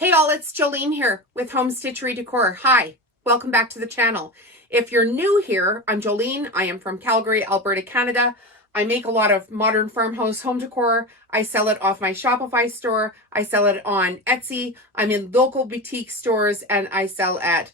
Hey all, it's Jolene here with Home Stitchery Decor. Hi, welcome back to the channel. If you're new here, I'm Jolene. I am from Calgary, Alberta, Canada. I make a lot of modern farmhouse home decor. I sell it off my Shopify store. I sell it on Etsy. I'm in local boutique stores and I sell at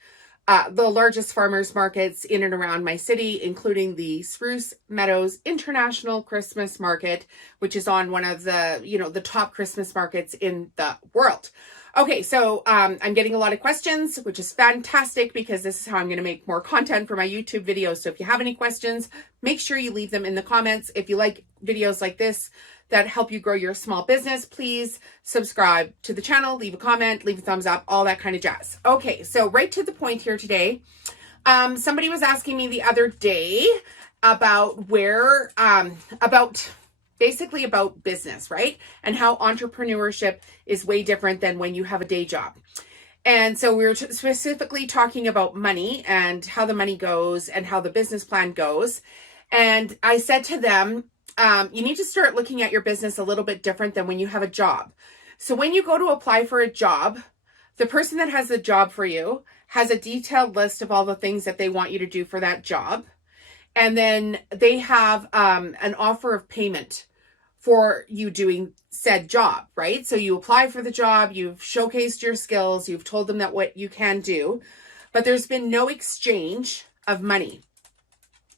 the largest farmers markets in and around my city, including the Spruce Meadows International Christmas Market, which is on one of the, the top Christmas markets in the world. Okay, so I'm getting a lot of questions, which is fantastic because this is how I'm going to make more content for my YouTube videos. So if you have any questions, make sure you leave them in the comments. If you like videos like this that help you grow your small business, please subscribe to the channel, leave a comment, leave a thumbs up, all that kind of jazz. Okay, so right to the point here today. Somebody was asking me the other day about basically about business, right? And how entrepreneurship is way different than when you have a day job. And so we were specifically talking about money and how the money goes and how the business plan goes. And I said to them, you need to start looking at your business a little bit different than when you have a job. So when you go to apply for a job, the person that has the job for you has a detailed list of all the things that they want you to do for that job. And then they have an offer of payment for you doing said job, right? So you apply for the job, you've showcased your skills, you've told them that what you can do, but there's been no exchange of money.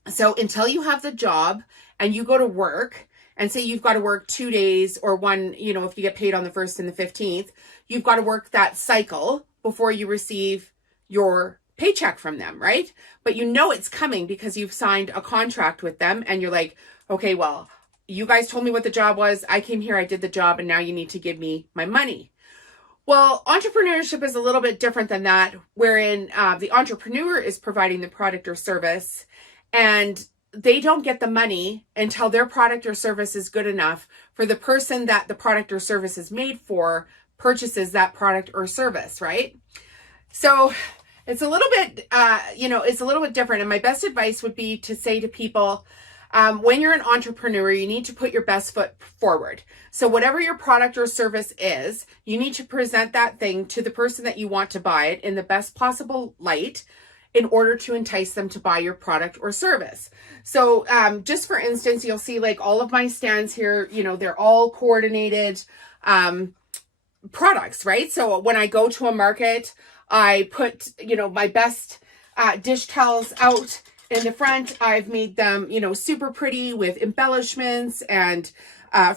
So until you have the job and you go to work and say you've got to work 2 days or one, if you get paid on the 1st and the 15th, you've got to work that cycle before you receive your paycheck from them, right? But it's coming because you've signed a contract with them and you're like, okay, well, you guys told me what the job was. I came here, I did the job, and now you need to give me my money. Well, entrepreneurship is a little bit different than that, wherein the entrepreneur is providing the product or service and they don't get the money until their product or service is good enough for the person that the product or service is made for purchases that product or service, right? So it's a little bit, it's a little bit different. And my best advice would be to say to people, when you're an entrepreneur, you need to put your best foot forward. So whatever your product or service is, you need to present that thing to the person that you want to buy it in the best possible light in order to entice them to buy your product or service. So just for instance, you'll see like all of my stands here, they're all coordinated products, right? So when I go to a market, I put, my best dish towels out in the front. I've made them, super pretty with embellishments and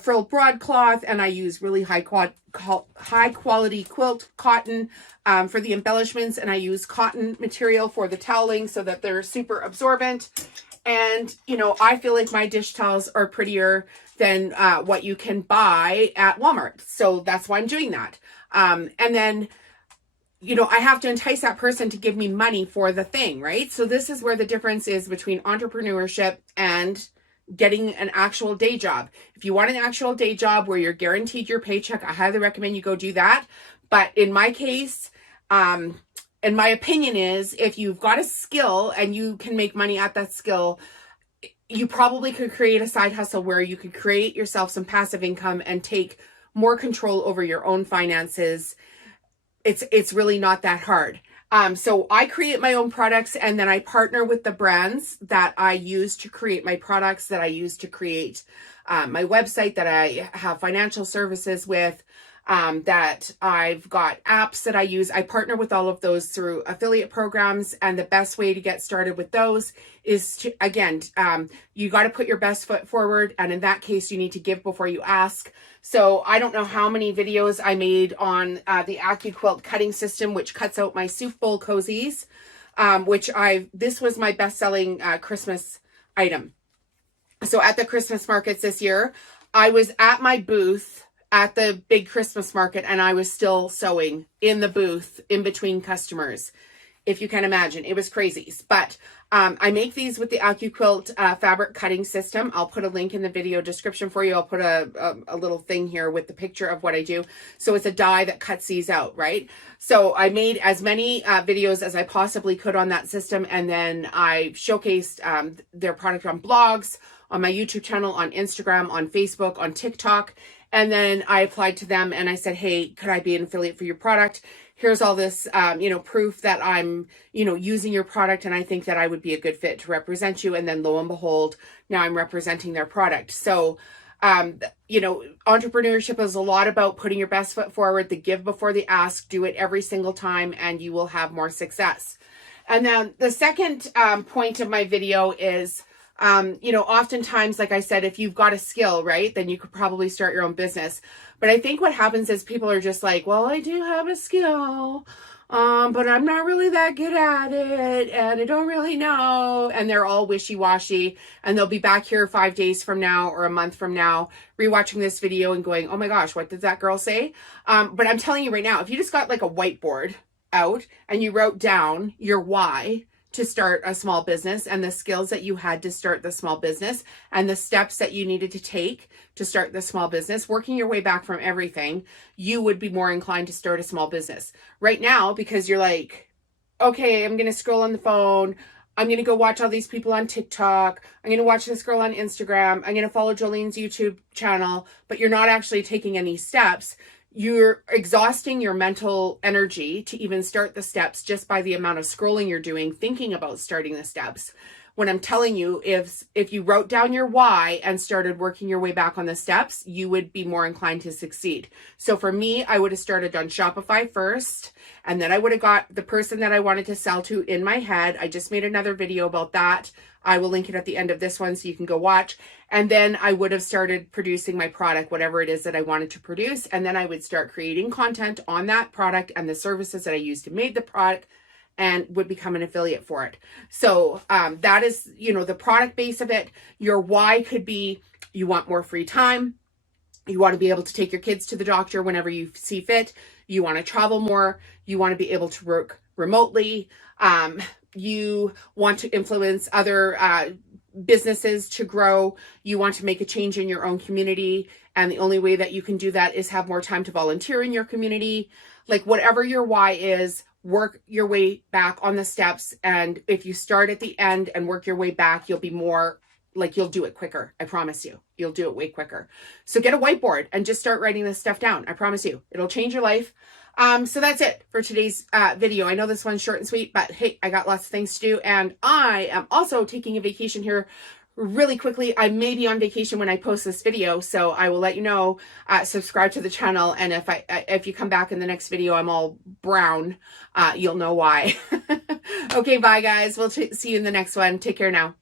frilled broadcloth, and I use really high quality quilt cotton for the embellishments, and I use cotton material for the toweling so that they're super absorbent. And I feel like my dish towels are prettier than what you can buy at Walmart, so that's why I'm doing that. And then I have to entice that person to give me money for the thing, right? So this is where the difference is between entrepreneurship and getting an actual day job. If you want an actual day job where you're guaranteed your paycheck, I highly recommend you go do that. But in my case, and my opinion is, if you've got a skill and you can make money at that skill, you probably could create a side hustle where you could create yourself some passive income and take more control over your own finances. It's really not that hard. So I create my own products and then I partner with the brands that I use to create my products, that I use to create my website, that I have financial services with, that I've got apps that I use. I partner with all of those through affiliate programs. And the best way to get started with those is to, again, you got to put your best foot forward. And in that case, you need to give before you ask. So I don't know how many videos I made on the AccuQuilt cutting system, which cuts out my soup bowl cozies, this was my best-selling Christmas item. So at the Christmas markets this year, I was at my booth at the big Christmas market and I was still sewing in the booth in between customers. If you can imagine, it was crazy. But I make these with the AccuQuilt fabric cutting system. I'll put a link in the video description for you. I'll put a little thing here with the picture of what I do. So it's a die that cuts these out, right? So I made as many videos as I possibly could on that system. And then I showcased their product on blogs, on my YouTube channel, on Instagram, on Facebook, on TikTok. And then I applied to them and I said, hey, could I be an affiliate for your product? Here's all this, proof that I'm, using your product, and I think that I would be a good fit to represent you. And then lo and behold, now I'm representing their product. So, entrepreneurship is a lot about putting your best foot forward, the give before the ask, do it every single time, and you will have more success. And then the second point of my video is, oftentimes, like I said, if you've got a skill, right, then you could probably start your own business. But I think what happens is people are just like, well, I do have a skill, but I'm not really that good at it, and I don't really know. And they're all wishy-washy, and they'll be back here 5 days from now or a month from now, rewatching this video and going, oh my gosh, what did that girl say? But I'm telling you right now, if you just got like a whiteboard out and you wrote down your why to start a small business and the skills that you had to start the small business and the steps that you needed to take to start the small business, working your way back from everything, you would be more inclined to start a small business. Right now, because you're like, okay, I'm going to scroll on the phone. I'm going to go watch all these people on TikTok. I'm going to watch this girl on Instagram. I'm going to follow Jolene's YouTube channel, but you're not actually taking any steps. You're exhausting your mental energy to even start the steps just by the amount of scrolling you're doing, thinking about starting the steps. When I'm telling you, if you wrote down your why and started working your way back on the steps, you would be more inclined to succeed. So for me, I would have started on Shopify first, and then I would have got the person that I wanted to sell to in my head. I just made another video about that. I will link it at the end of this one so you can go watch. And then I would have started producing my product, whatever it is that I wanted to produce. And then I would start creating content on that product and the services that I used to make the product, and would become an affiliate for it. So that is, the product base of it. Your why could be you want more free time. You want to be able to take your kids to the doctor whenever you see fit. You want to travel more. You want to be able to work remotely. You want to influence other businesses to grow. You want to make a change in your own community. And the only way that you can do that is have more time to volunteer in your community. Like whatever your why is, work your way back on the steps. And if you start at the end and work your way back, you'll be more like, you'll do it quicker. I promise you, you'll do it way quicker. So get a whiteboard and just start writing this stuff down. I promise you, it'll change your life. So that's it for today's video. I know this one's short and sweet, but hey, I got lots of things to do. And I am also taking a vacation here really quickly. I may be on vacation when I post this video, so I will let you know. Subscribe to the channel, and if you come back in the next video, I'm all brown, you'll know why. Okay, bye guys. We'll see you in the next one. Take care now.